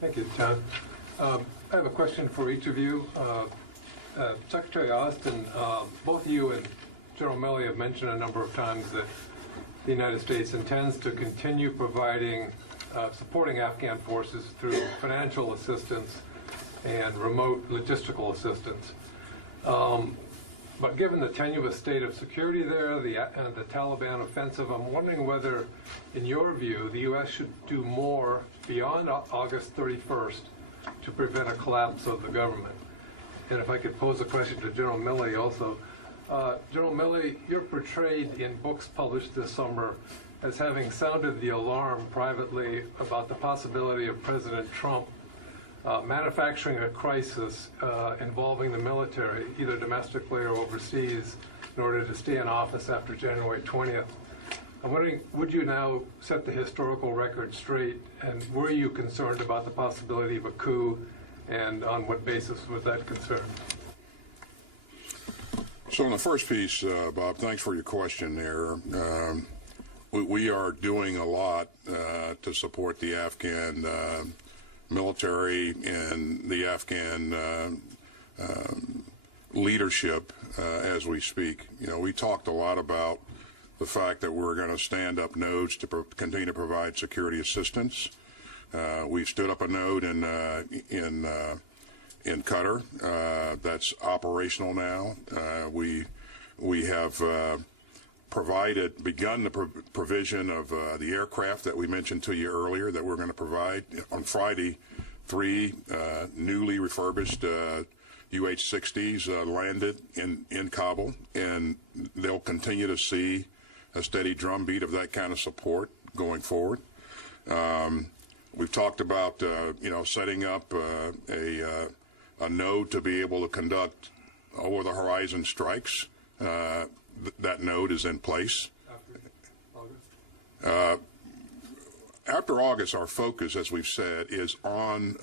Thank you, John. I have a question for each of you. Secretary Austin, both you and General Milley have mentioned a number of times that the United States intends to continue providing, supporting Afghan forces through financial assistance and remote logistical assistance. But given the tenuous state of security there and the Taliban offensive, I'm wondering whether, in your view, the U.S. should do more beyond August 31st to prevent a collapse of the government. And if I could pose a question to General Milley also. General Milley, you're portrayed in books published this summer as having sounded the alarm privately about the possibility of President Trump manufacturing a crisis involving the military, either domestically or overseas, in order to stay in office after January 20th. I'm wondering, would you now set the historical record straight, and were you concerned about the possibility of a coup, and on what basis was that concerned? So in the first piece, Bob, thanks for your question there. We are doing a lot to support the Afghan military and the Afghan leadership as we speak. You know, we talked a lot about the fact that we're going to stand up nodes to continue to provide security assistance. We've stood up a node in Qatar that's operational now. We have begun the provision of the aircraft that we mentioned to you earlier that we're going to provide. On Friday, 3 newly refurbished UH-60s landed in Kabul, and they'll continue to see a steady drumbeat of that kind of support going forward. We've talked about setting up a node to be able to conduct over-the-horizon strikes. That node is in place. After August, our focus, as we've said, is on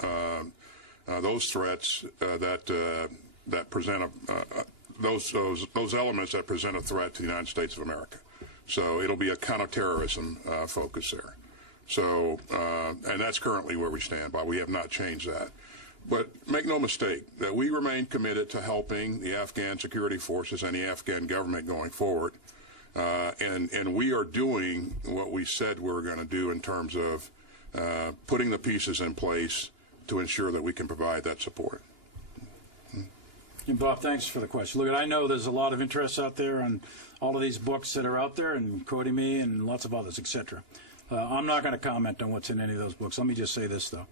those threats that present those elements that present a threat to the United States of America. So it'll be a counterterrorism focus there. So and that's currently where we stand by. We have not changed that. But make no mistake that we remain committed to helping the Afghan security forces and the Afghan government going forward. And we are doing what we said we were going to do in terms of putting the pieces in place to ensure that we can provide that support. And Bob, thanks for the question. Look, I know there's a lot of interest out there on all of these books that are out there and quoting me and lots of others, etc. I'm not going to comment on what's in any of those books. Let me just say this, though.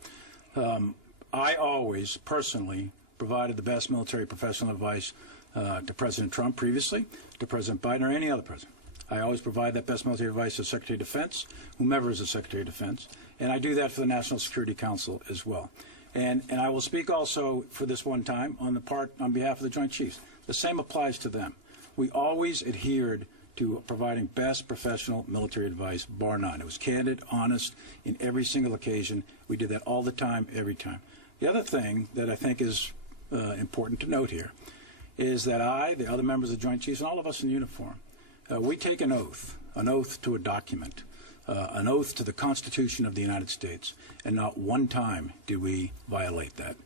I always personally provided the best military professional advice to President Trump previously, to President Biden, or any other president. I always provide that best military advice to the Secretary of Defense, whomever is the Secretary of Defense, and I do that for the National Security Council as well. And I will speak also for this one time on behalf of the Joint Chiefs. The same applies to them. We always adhered to providing best professional military advice, bar none. It was candid, honest, in every single occasion. We did that all the time, every time. The other thing that I think is important to note here is that I, the other members of the Joint Chiefs, and all of us in uniform, we take an oath to a document, an oath to the Constitution of the United States, and not one time did we violate that.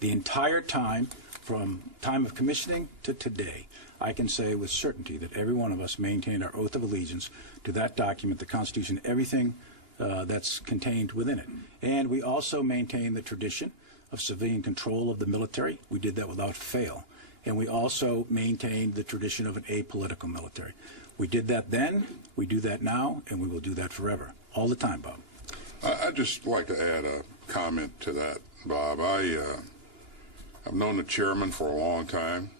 The entire time, from time of commissioning to today, I can say with certainty that every one of us maintained our oath of allegiance to that document, the Constitution, everything that's contained within it. And we also maintain the tradition of civilian control of the military. We did that without fail. And we also maintained the tradition of an apolitical military. We did that then, we do that now, and we will do that forever. All the time, Bob. I'd just like to add a comment to that, Bob. I've known the chairman for a long time.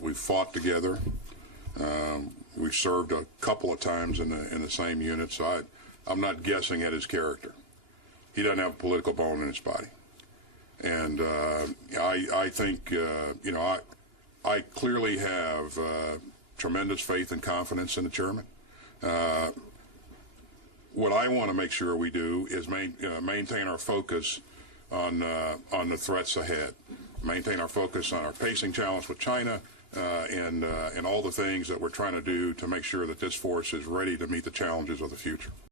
We've fought together. We've served a couple of times in the same unit, so I'm not guessing at his character. He doesn't have a political bone in his body. And I think, I clearly have tremendous faith and confidence in the chairman. What I want to make sure we do is maintain our focus on the threats ahead, maintain our focus on our pacing challenge with China, and all the things that we're trying to do to make sure that this force is ready to meet the challenges of the future.